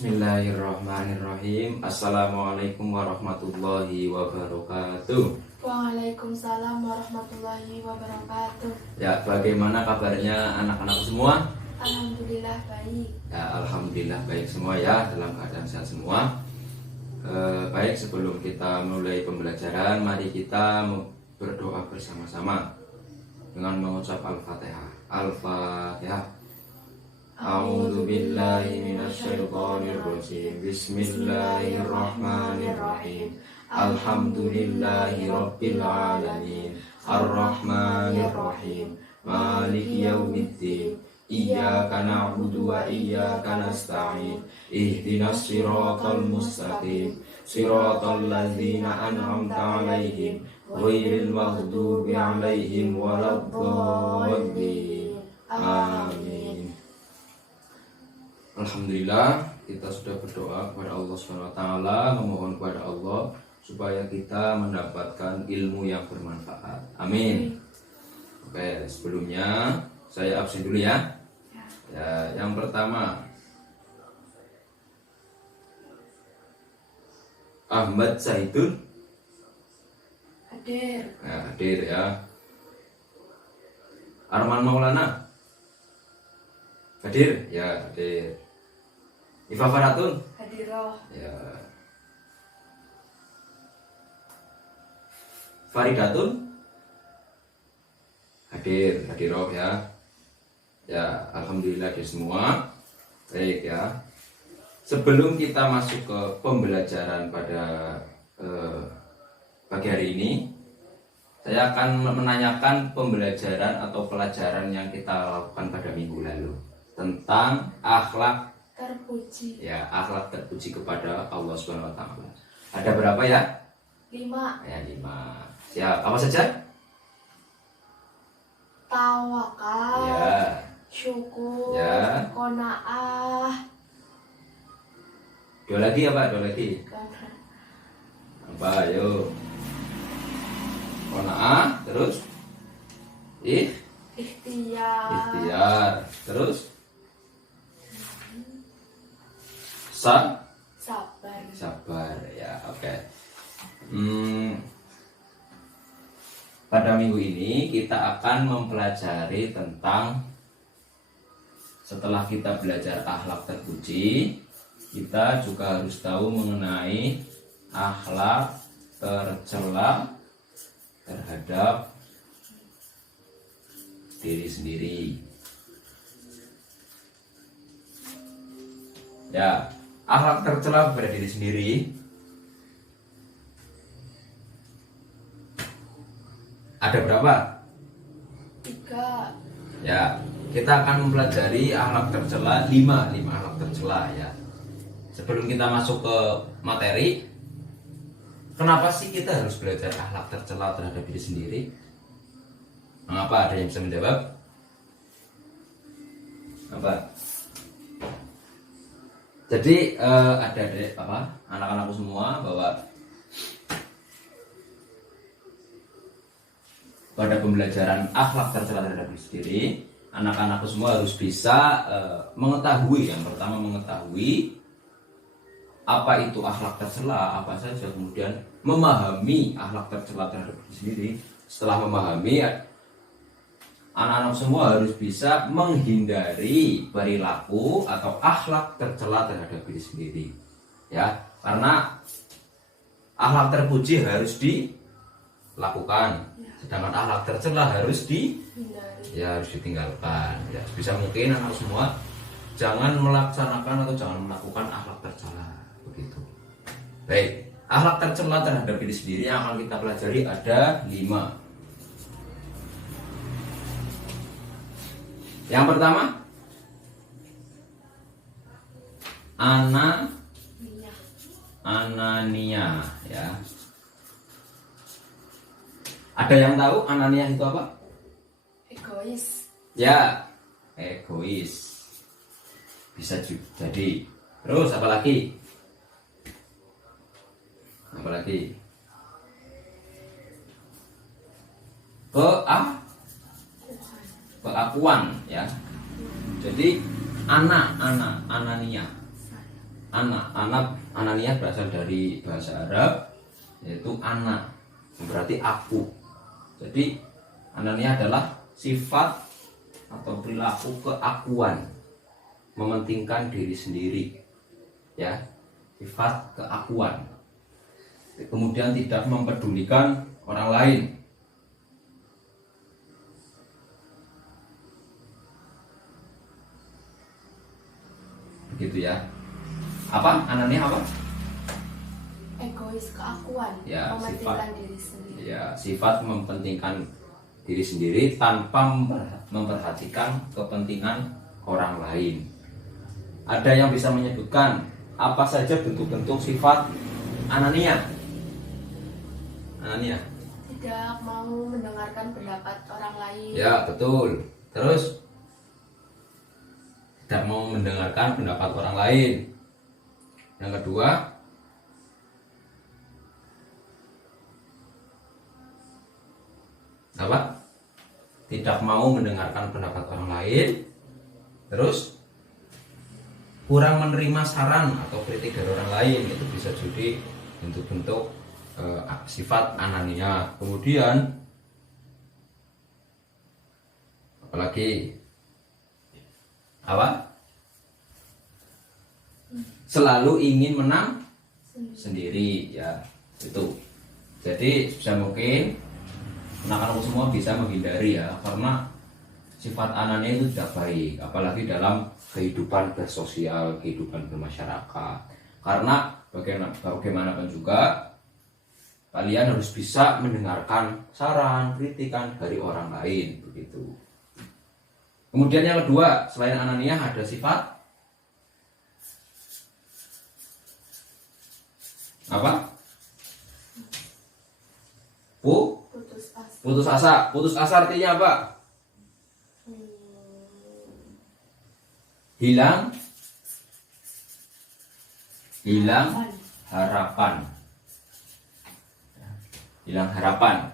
Bismillahirrahmanirrahim. Assalamualaikum warahmatullahi wabarakatuh. Waalaikumsalam warahmatullahi wabarakatuh. Ya, bagaimana kabarnya anak-anak semua? Alhamdulillah baik. Ya, alhamdulillah baik semua ya, dalam keadaan sehat semua. Baik, sebelum kita mulai pembelajaran, mari kita berdoa bersama-sama dengan mengucap Al-Fatihah. Al-Fatihah. A'udzu billahi minasyaitonir rajim. Bismillahirrahmanirrahim. Alhamdulillahi rabbil alamin. Arrahmanir rahim. Maliki yaumiddin. Iyyaka na'budu wa iyyaka nasta'in. Ihdinas siratal mustaqim. Siratal ladzina an'amta 'alaihim ghairil maghdubi 'alaihim waladdallin. Amin. Alhamdulillah, kita sudah berdoa kepada Allah SWT, memohon kepada Allah supaya kita mendapatkan ilmu yang bermanfaat. Amin. Oke, sebelumnya saya absen dulu ya. Ya, yang pertama, Ahmad Zaidun Hadir. ya, hadir ya. Arman Maulana hadir ya, hadir. Iva Faratun Hadiroh. ya. Faridatun hadir, hadiroh ya. Ya, alhamdulillah di semua. Baik ya. Sebelum kita masuk ke pembelajaran pada pagi hari ini, saya akan menanyakan pembelajaran atau pelajaran yang kita lakukan pada minggu lalu tentang akhlak Terpuji. ya, akhlak terpuji kepada Allah Subhanahu wa taala. Ada berapa ya? 5. Ya, 5. Siap. Apa saja? Tawakal. Ya. Syukur. Ya. Qanaah. 2 lagi apa? 2 lagi. Apa? Ayo. Qanaah, terus Ikhtiar. ikhtiar, terus Sabar. sabar ya. Oke. Pada minggu ini kita akan mempelajari tentang, setelah kita belajar akhlak terpuji, kita juga harus tahu mengenai akhlak tercela terhadap diri sendiri. Ya, akhlak tercela pada diri sendiri ada berapa? 3. Ya, kita akan mempelajari akhlak tercela 5 akhlak tercela ya. Sebelum kita masuk ke materi, kenapa sih kita harus belajar akhlak tercela terhadap diri sendiri? Mengapa? Ada yang bisa menjawab? Apa? Jadi ada anak-anakku semua bahwa pada pembelajaran akhlak tercela terhadap diri sendiri, anak-anakku semua harus bisa mengetahui, yang pertama mengetahui apa itu akhlak tercela, apa saja, kemudian memahami akhlak tercela terhadap diri sendiri. Setelah memahami, anak-anak semua harus bisa menghindari perilaku atau akhlak tercela terhadap diri sendiri. Ya, karena akhlak terpuji harus dilakukan, sedangkan akhlak tercela harus harus ditinggalkan. Ya, bisa mungkin anak semua jangan melaksanakan atau jangan melakukan akhlak tercela, begitu. Baik, akhlak tercela terhadap diri sendiri yang akan kita pelajari ada 5. Yang pertama, anania ya. Ada yang tahu anania itu apa? Egois. Ya, egois. Bisa jadi. Terus apa lagi? Apa lagi? Keakuan ya. Jadi anania anak Anania berasal dari bahasa Arab, yaitu ana, berarti aku. Jadi Anania adalah sifat atau perilaku keakuan, mementingkan diri sendiri, ya, sifat keakuan. Kemudian tidak mempedulikan orang lain. Begitu ya. Apa? Anania apa? Egois, keakuan, Ya, mementingkan diri sendiri. Ya, sifat mementingkan diri sendiri tanpa memperhatikan kepentingan orang lain. Ada yang bisa menyebutkan apa saja bentuk-bentuk sifat Anania? Anania. Tidak mau mendengarkan pendapat orang lain. Ya, betul. Terus tidak mau mendengarkan pendapat orang lain. Yang kedua, apa? Tidak mau mendengarkan pendapat orang lain. Terus kurang menerima saran atau kritik dari orang lain. Itu bisa jadi bentuk-bentuk sifat Anania. Kemudian apalagi? Apa? Selalu ingin menang sendiri, ya, itu. Jadi sebisa mungkin anak-anakku semua bisa menghindari, ya, karena sifat Anania itu tidak baik, apalagi dalam kehidupan bersosial, kehidupan bermasyarakat. Karena bagaimanapun juga kalian harus bisa mendengarkan saran, kritikan dari orang lain, begitu. Kemudian yang kedua, selain Anania ada sifat apa? Putus asa. Putus asa. Putus asa artinya apa? Hilang harapan. Hilang harapan.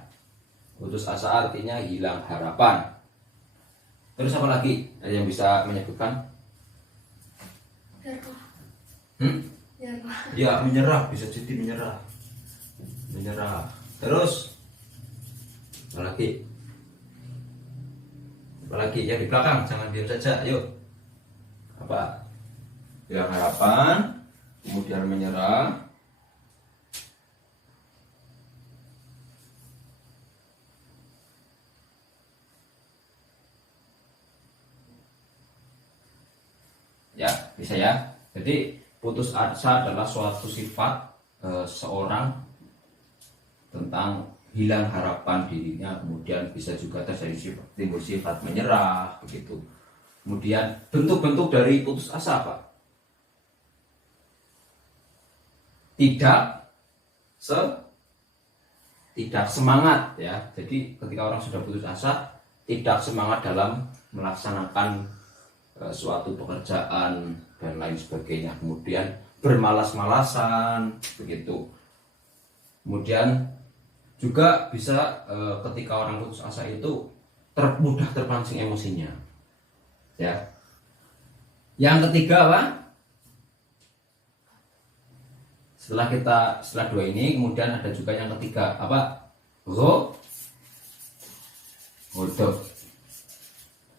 Putus asa artinya hilang harapan. Terus apa lagi? Ada yang bisa menyebutkan? Nyerah. Nyerah. Ya, menyerah, bisa jadi menyerah. Menyerah. Terus apa lagi? Apa lagi? Ya, di belakang, jangan diam saja. Yuk. Apa? Hilang harapan, kemudian menyerah. Ya, bisa ya. Jadi putus asa adalah suatu sifat seorang tentang hilang harapan dirinya, kemudian bisa juga terjadi timbul sifat menyerah, begitu. Kemudian bentuk-bentuk dari putus asa apa? Tidak semangat, ya. Jadi ketika orang sudah putus asa, tidak semangat dalam melaksanakan suatu pekerjaan dan lain sebagainya, kemudian bermalas-malasan, begitu. Kemudian juga bisa ketika orang putus asa itu mudah terpancing emosinya, ya. Yang ketiga apa? Setelah dua ini, kemudian ada juga yang ketiga apa? Godok.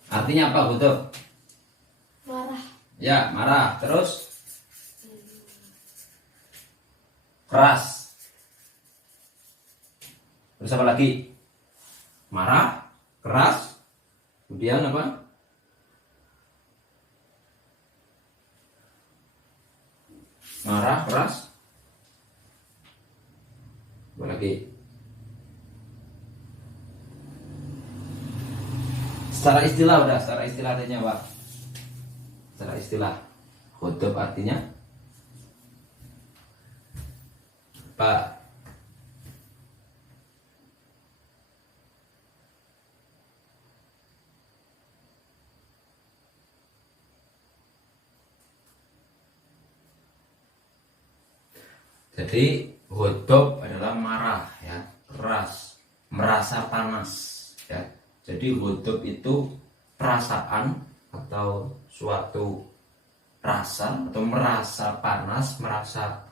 Artinya apa godok? Marah. Ya, marah. Terus keras. Terus apa lagi? Marah, keras. Kemudian apa? Marah, keras. Apa lagi? Secara istilah udah, secara istilah artinya apa? Secara istilah, godok artinya apa? Jadi godok adalah marah, ya, keras, merasa panas, ya. Jadi godok itu perasaan atau suatu rasa atau merasa panas, merasa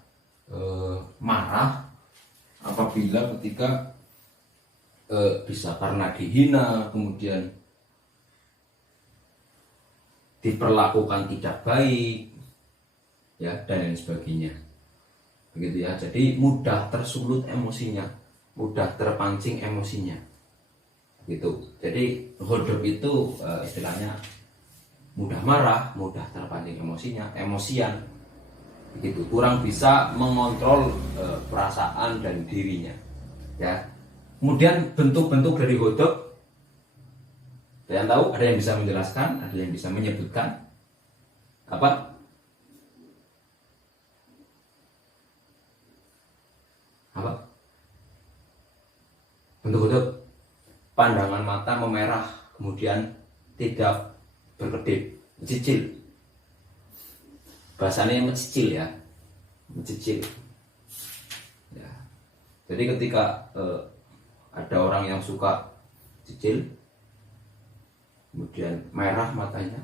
marah apabila ketika bisa karena dihina, kemudian diperlakukan tidak baik, ya, dan lain sebagainya. Begitu ya. Jadi mudah tersulut emosinya, mudah terpancing emosinya. Gitu. Jadi hodop itu istilahnya mudah marah, mudah terpancing emosinya, emosian. Begitu. Kurang bisa mengontrol perasaan dan dirinya. Ya. Kemudian bentuk-bentuk dari hodop, ada yang tahu? Ada yang bisa menjelaskan? Ada yang bisa menyebutkan? Apa? Apa? Bentuk hodop. Pandangan mata memerah, kemudian tidak berkedip, mencicil. Bahasanya mencicil ya, mencicil. Ya. Jadi ketika ada orang yang suka cicil, kemudian merah matanya,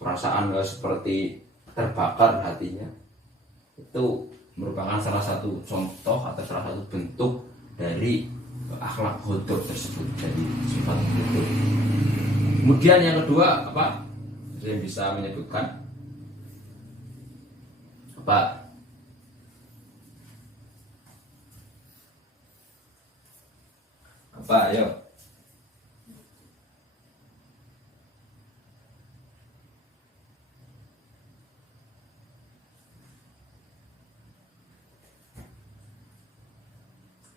perasaan seperti terbakar hatinya, itu merupakan salah satu contoh atau salah satu bentuk dari akhlak hodop tersebut, dari sifat hodop. Kemudian yang kedua apa? Saya bisa menyebutkan apa? Apa? Ayo.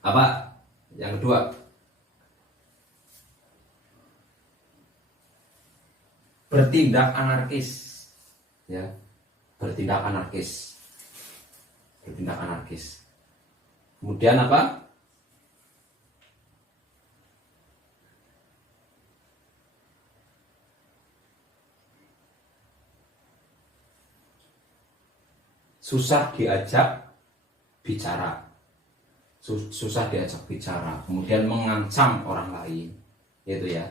Apa? Yang kedua. Bertindak anarkis. Ya. Bertindak anarkis. Bertindak anarkis. Kemudian apa? Susah diajak bicara. Susah diajak bicara, kemudian mengancam orang lain, itu ya.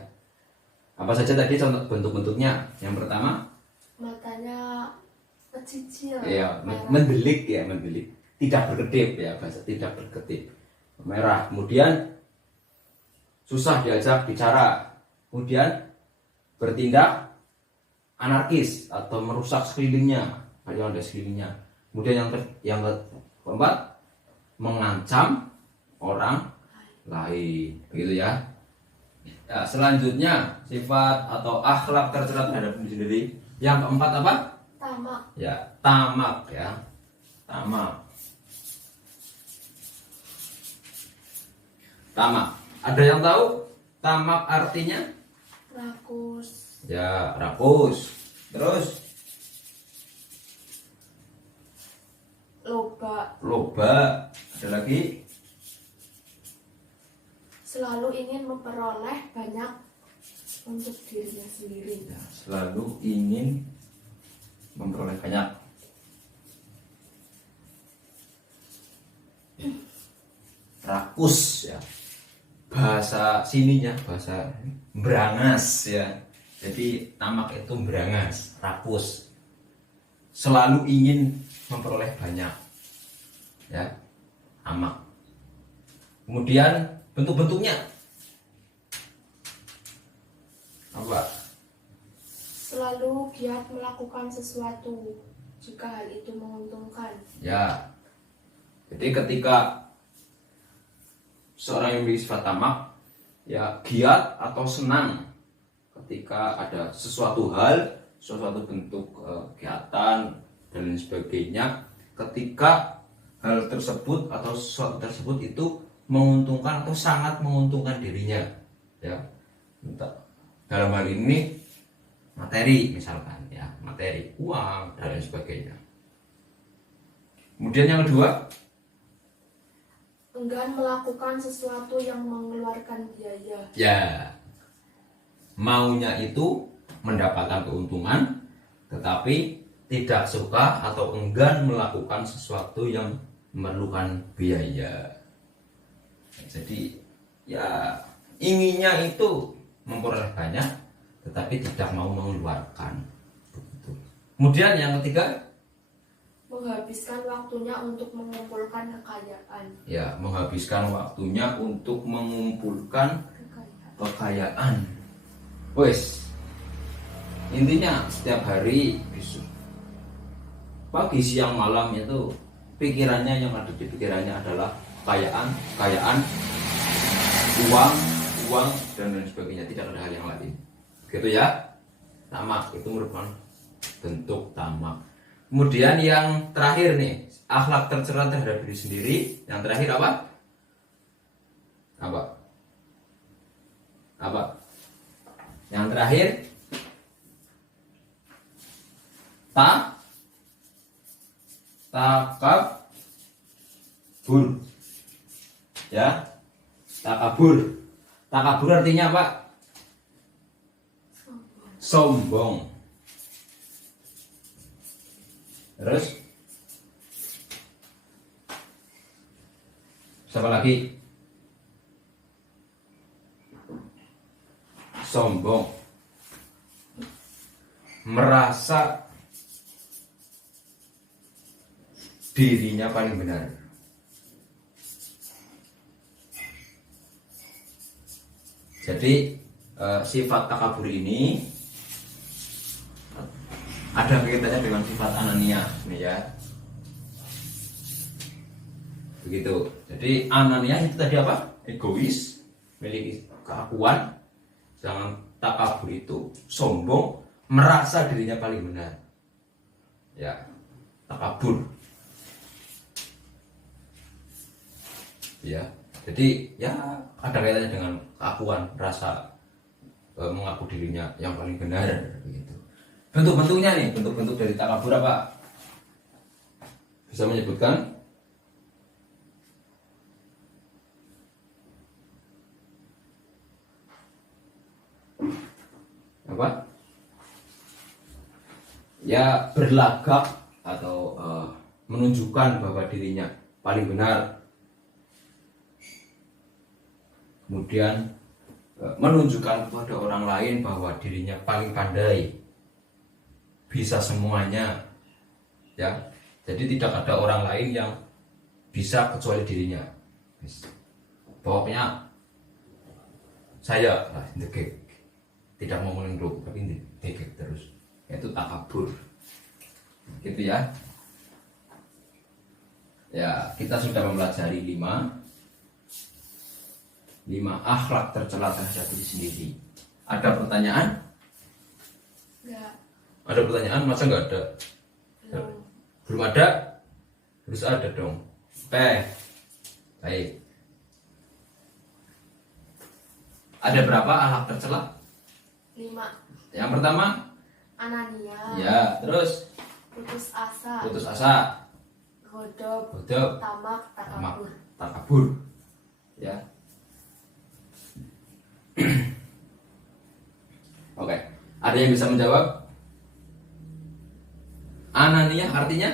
Apa saja tadi contoh bentuk-bentuknya? Yang pertama, matanya kecil, ya, mendelik ya, mendelik, tidak berkedip ya, bahasa tidak berkedip, merah. Kemudian susah diajak bicara, kemudian bertindak anarkis atau merusak sekelilingnya, yang ada sekelilingnya. Kemudian yang keempat, mengancam orang lain, begitu ya. Ya, selanjutnya sifat atau akhlak tercela terhadap diri sendiri. Yang keempat apa? tamak. Ya, tamak ya. Tamak. Tamak. Ada yang tahu tamak artinya? Rakus. Ya, rakus. Terus Loba. loba. Ada lagi? Selalu ingin memperoleh banyak untuk dirinya sendiri. Ya, selalu ingin memperoleh banyak. Rakus ya. Bahasa sininya bahasa berangas ya. Jadi tamak itu berangas, rakus. Selalu ingin memperoleh banyak. Ya. Tamak. Kemudian bentuk-bentuknya apa? Selalu giat melakukan sesuatu jika hal itu menguntungkan. Ya. Jadi ketika seorang yang memiliki sifat tamak, ya giat atau senang ketika ada sesuatu hal, sesuatu bentuk kegiatan dan lain sebagainya, ketika hal tersebut atau sesuatu tersebut itu menguntungkan atau sangat menguntungkan dirinya, ya. Dalam hal ini materi misalkan, ya, materi, uang dan lain sebagainya. Kemudian yang kedua, enggan melakukan sesuatu yang mengeluarkan biaya. ya, maunya itu mendapatkan keuntungan, tetapi tidak suka atau enggan melakukan sesuatu yang memerlukan biaya. Jadi ya inginnya itu memperoleh banyak, tetapi tidak mau mengeluarkan. Begitu. Kemudian yang ketiga, menghabiskan waktunya untuk mengumpulkan kekayaan. ya, menghabiskan waktunya untuk mengumpulkan kekayaan. Wes, intinya setiap hari pagi siang malam itu pikirannya, yang ada di pikirannya adalah kekayaan, uang dan lain sebagainya, tidak ada hal yang lain. Gitu ya. Tamak itu merupakan bentuk tamak. Kemudian yang terakhir nih, akhlak tercela terhadap diri sendiri. Yang terakhir apa? Apa? Yang terakhir takabur. Ya. Takabur artinya apa? Sombong. Terus siapa lagi? Sombong. Merasa dirinya paling benar. Jadi sifat takabur ini ada kaitannya dengan sifat anania, nih ya. Begitu. Jadi anania itu tadi apa? Egois, memiliki keakuan. Sedangkan takabur itu sombong, merasa dirinya paling benar. Ya, takabur. Ya, jadi ya ada kaitannya dengan keakuan, rasa mengaku dirinya yang paling benar, begitu. Bentuk-bentuknya nih, bentuk-bentuk dari takabur apa? Bisa menyebutkan? Apa? Ya berlagak atau menunjukkan bahwa dirinya paling benar. Kemudian menunjukkan kepada orang lain bahwa dirinya paling pandai, bisa semuanya, ya. Jadi tidak ada orang lain yang bisa kecuali dirinya. Pokoknya saya tidak mau menunduk, tapi degek terus. Itu takabur, gitu ya. Ya, kita sudah mempelajari 5 akhlak tercela terhadap diri sendiri. Ada pertanyaan? Enggak. Ada pertanyaan? Masa nggak ada? Belum ada? Harus ada dong. Oke. Baik. Ada berapa akhlak tercela? 5. Yang pertama? Anania. Ya, terus? Putus asa. Godok. Tamak, takabur. Ya. Oke, ada yang bisa menjawab? Anania artinya?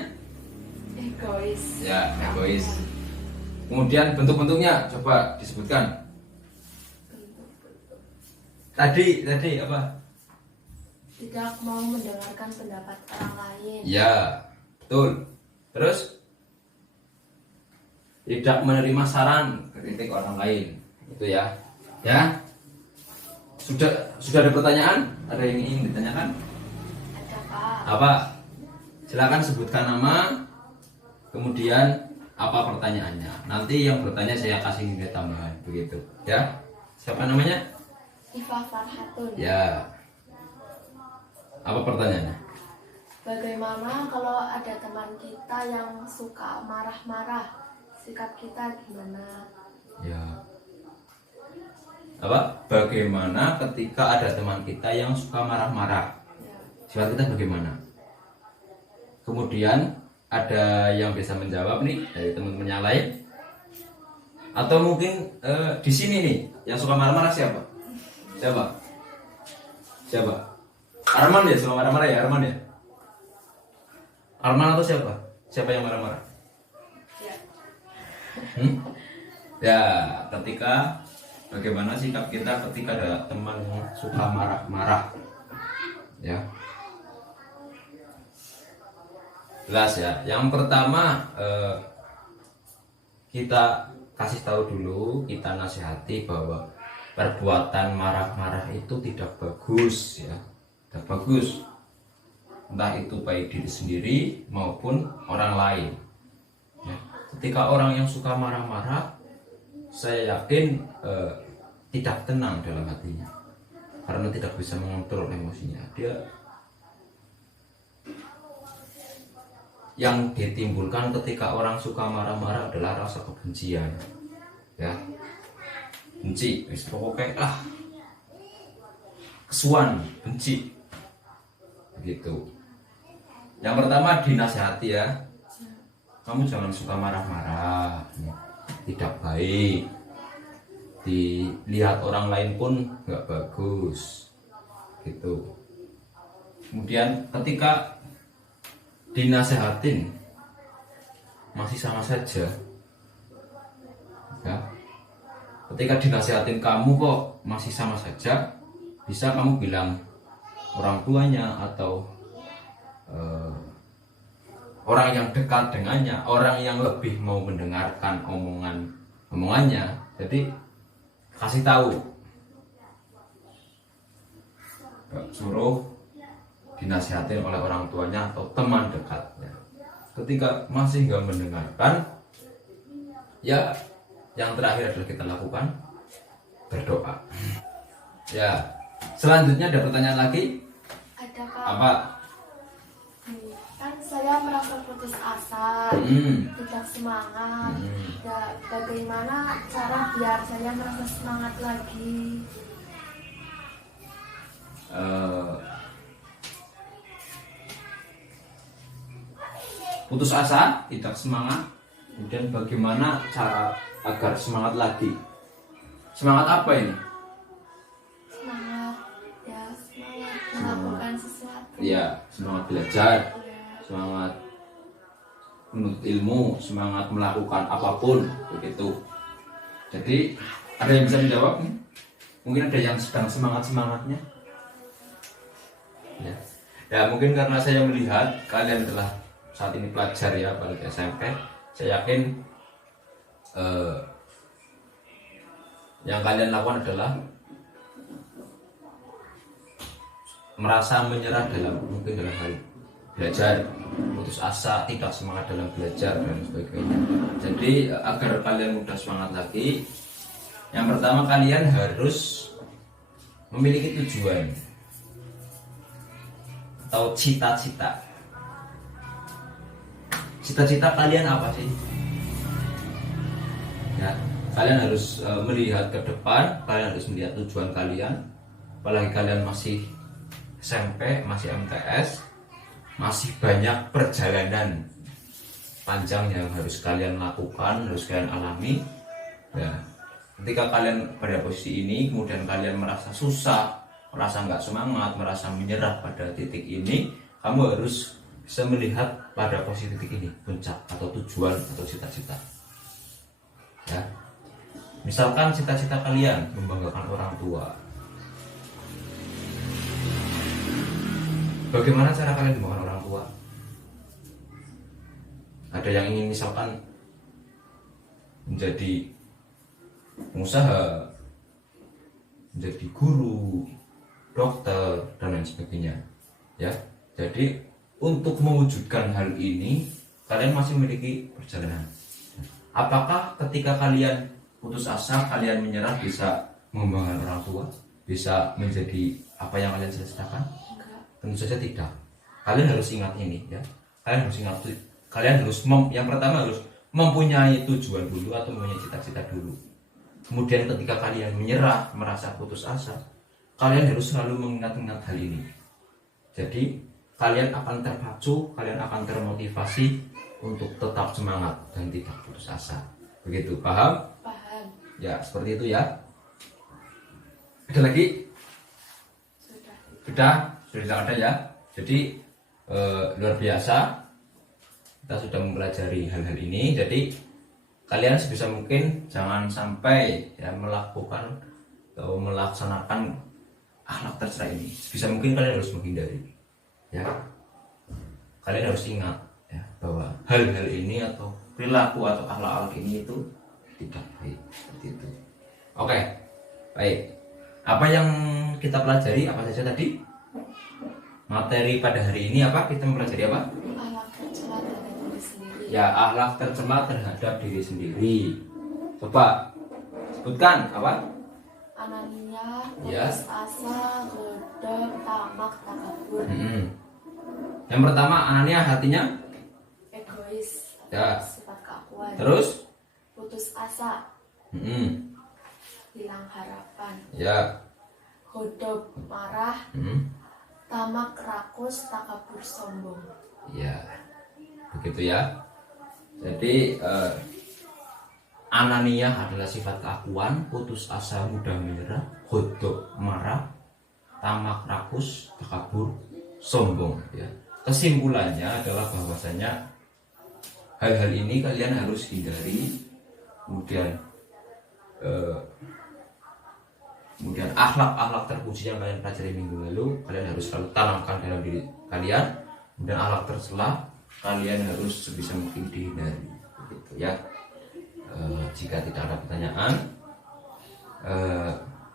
Egois. Ya, egois. Kemudian bentuk-bentuknya coba disebutkan. Tadi apa? Tidak mau mendengarkan pendapat orang lain. Ya, betul. Terus? Tidak menerima saran, kritik orang lain. Itu ya. Ya. Sudah ada pertanyaan? Ada yang ingin ditanyakan? Ada, Pak. Apa? Silakan sebutkan nama, kemudian apa pertanyaannya. Nanti yang bertanya saya kasih nilai tambahan, begitu. Ya. Siapa namanya? Iva Farhatun. Ya. Apa pertanyaannya? Bagaimana kalau ada teman kita yang suka marah-marah? Sikap kita gimana? Ya. Apa? Bagaimana ketika ada teman kita yang suka marah-marah? Ya. Sikap kita bagaimana? Kemudian ada yang bisa menjawab nih dari teman-teman yang lain? Atau mungkin di sini nih yang suka marah-marah siapa? Siapa? Arman ya, suka marah-marah ya, Arman ya? Arman atau siapa? Siapa yang marah-marah? Ya. Ya, ketika bagaimana sikap kita ketika ada teman yang suka marah-marah, ya. Jelas ya. Yang pertama kita kasih tahu dulu, kita nasihati bahwa perbuatan marah-marah itu tidak bagus ya, tidak bagus. Entah itu baik diri sendiri maupun orang lain. Ya. Ketika orang yang suka marah-marah, saya yakin tidak tenang dalam hatinya, karena tidak bisa mengontrol emosinya. Dia yang ditimbulkan ketika orang suka marah-marah adalah rasa kebencian, ya, benci, pokoknya kesuan, benci, begitu. Yang pertama dinasihati ya, kamu jangan suka marah-marah, tidak baik, dilihat orang lain pun nggak bagus, gitu. Kemudian ketika dinasehatin masih sama saja ya, ketika dinasehatin kamu kok masih sama saja, bisa kamu bilang orang tuanya atau orang yang dekat dengannya, orang yang lebih mau mendengarkan omongannya. Jadi kasih tahu, suruh dinasihatin oleh orang tuanya atau teman dekatnya. Ketika masih nggak mendengarkan, ya yang terakhir adalah kita lakukan berdoa. Ya, selanjutnya ada pertanyaan lagi? Ada Kak. Apa? Kan saya merasa putus asa, tidak semangat. Ya, bagaimana cara biar saya merasa semangat lagi? Putus asa, tidak semangat. Kemudian bagaimana cara agar semangat lagi? Semangat apa ini? Semangat melakukan sesuatu. Ya, semangat belajar, Ya. semangat menuntut ilmu, semangat melakukan apapun, begitu. Jadi ada yang bisa menjawab? Mungkin ada yang sedang semangatnya. Ya, mungkin karena saya melihat kalian telah saat ini pelajar ya, balik SMP, saya yakin yang kalian lakukan adalah merasa menyerah dalam hal belajar, putus asa, tidak semangat dalam belajar dan sebagainya. Jadi agar kalian mudah semangat lagi, yang pertama kalian harus memiliki tujuan atau cita-cita. Cita-cita kalian apa sih? Ya, kalian harus melihat ke depan, kalian harus melihat tujuan kalian. Apalagi kalian masih SMP, masih MTS, masih banyak perjalanan panjang yang harus kalian lakukan, harus kalian alami. Ya, ketika kalian pada posisi ini, kemudian kalian merasa susah, merasa nggak semangat, merasa menyerah pada titik ini, kamu harus bisa melihat pada posisi titik ini, puncak atau tujuan atau cita-cita. Ya, misalkan cita-cita kalian membanggakan orang tua. Bagaimana cara kalian membanggakan orang tua? Ada yang ingin misalkan menjadi pengusaha, menjadi guru, dokter, dan lain sebagainya. Ya, jadi untuk mewujudkan hal ini, kalian masih memiliki perjalanan. Apakah ketika kalian putus asa, kalian menyerah bisa mengembangkan orang tua, bisa menjadi apa yang kalian cita-citakan? Tentu saja tidak. Kalian harus ingat ini, ya. Kalian harus yang pertama harus mempunyai tujuan dulu atau mempunyai cita-cita dulu. Kemudian ketika kalian menyerah, merasa putus asa, kalian harus selalu mengingat-ingat hal ini. Jadi kalian akan terpacu, kalian akan termotivasi untuk tetap semangat dan tidak putus asa. Begitu, paham? Paham. Ya, seperti itu ya. Ada lagi? Sudah tidak ada ya. Jadi luar biasa, kita sudah mempelajari hal-hal ini. Jadi kalian sebisa mungkin jangan sampai ya melakukan atau melaksanakan akhlak tercela ini. Sebisa mungkin kalian harus menghindari. Ya, kalian harus ingat ya, bahwa hal-hal ini atau perilaku atau akhlak ini itu tidak baik seperti itu. Oke, baik. Apa yang kita pelajari apa saja tadi? Materi pada hari ini apa? Kita mempelajari apa? Akhlak tercela terhadap diri sendiri. Ya, akhlak tercela terhadap diri sendiri. Coba sebutkan apa? Anania, Ya. putus asa, gedek, tamak, takabur, Yang pertama anania hatinya. egois, Ya. sifat keakuan. Terus? Putus asa, hilang harapan. Ya. Godok, marah. Tamak, rakus, takabur, sombong. Ya, begitu ya. Jadi anania adalah sifat keakuan, putus asa, mudah menyerah, godok, marah, tamak, rakus, takabur, sombong. Ya. Kesimpulannya adalah bahwasanya hal-hal ini kalian harus hindari. Kemudian akhlak-akhlak terpuji yang kalian pelajari minggu lalu kalian harus selalu tanamkan dalam diri kalian. Dan akhlak tercela kalian harus sebisa mungkin dihindari, begitu ya. Jika tidak ada pertanyaan,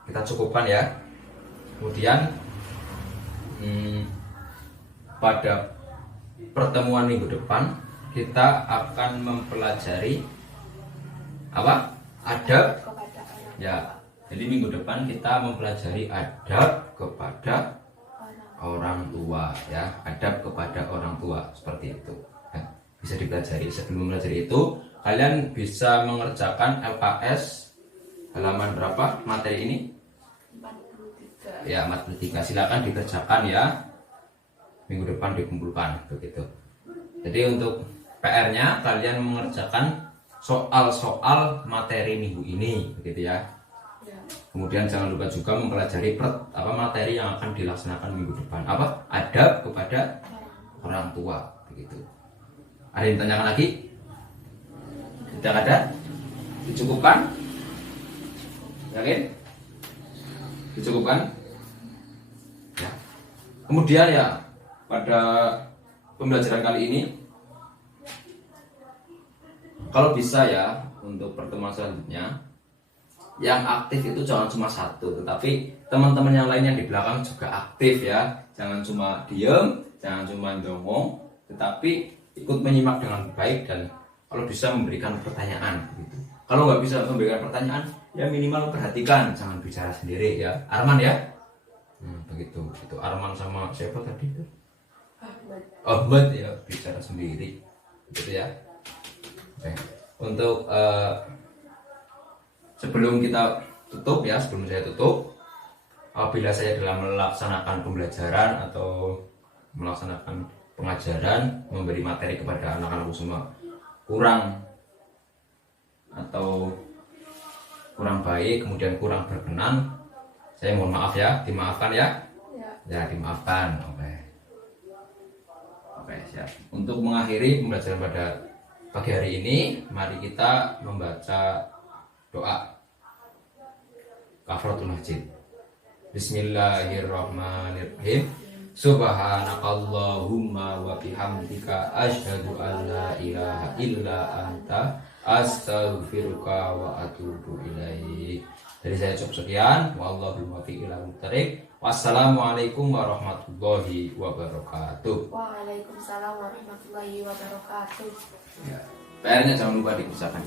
kita cukupkan ya. Kemudian pada pertemuan minggu depan kita akan mempelajari apa? Adab. Kepada orang Ya, jadi minggu depan kita mempelajari adab kepada orang tua ya, adab kepada orang tua seperti itu. Ya, bisa dipelajari. Sebelum mempelajari itu, kalian bisa mengerjakan LKS halaman berapa materi ini? 43. Ya, 43. Silakan dikerjakan ya. Minggu depan dikumpulkan begitu. Jadi untuk PR-nya kalian mengerjakan soal-soal materi minggu ini begitu ya. Kemudian jangan lupa juga mempelajari materi yang akan dilaksanakan minggu depan. Apa? Adab kepada orang tua begitu. Ada yang ditanyakan lagi? Tidak ada? Dicukupkan? Yakin? Dicukupkan? Ya. Kemudian ya pada pembelajaran kali ini kalau bisa ya untuk pertemuan selanjutnya yang aktif itu jangan cuma satu, tetapi teman-teman yang lain yang di belakang juga aktif ya. Jangan cuma diem, jangan cuma ngomong, tetapi ikut menyimak dengan baik dan kalau bisa memberikan pertanyaan gitu. Kalau nggak bisa memberikan pertanyaan, ya minimal perhatikan, jangan bicara sendiri ya. Arman ya, begitu. Itu Arman sama siapa tadi? Ahmad ya, bicara sendiri, gitu ya. Oke. Untuk sebelum kita tutup ya, sebelum saya tutup, apabila saya dalam melaksanakan pembelajaran atau melaksanakan pengajaran, memberi materi kepada anak-anakku semua kurang atau kurang baik, kemudian kurang berkenan, saya mohon maaf ya, dimaafkan ya. Ya, dimaafkan. Oke, siap. Untuk mengakhiri pembelajaran pada pagi hari ini, mari kita membaca doa kafaratul masjid. Bismillahirrahmanirrahim. Subhanakallahumma wa bihamdika asyhadu an la ilaha illa anta astaghfiruka wa atubu ilaik. Dari saya cukup sekian. Wallahul muwaffiq ila muttariq. Wassalamualaikum warahmatullahi wabarakatuh. Waalaikumsalam warahmatullahi wabarakatuh. Ya, PR-nya jangan lupa dikerjakan.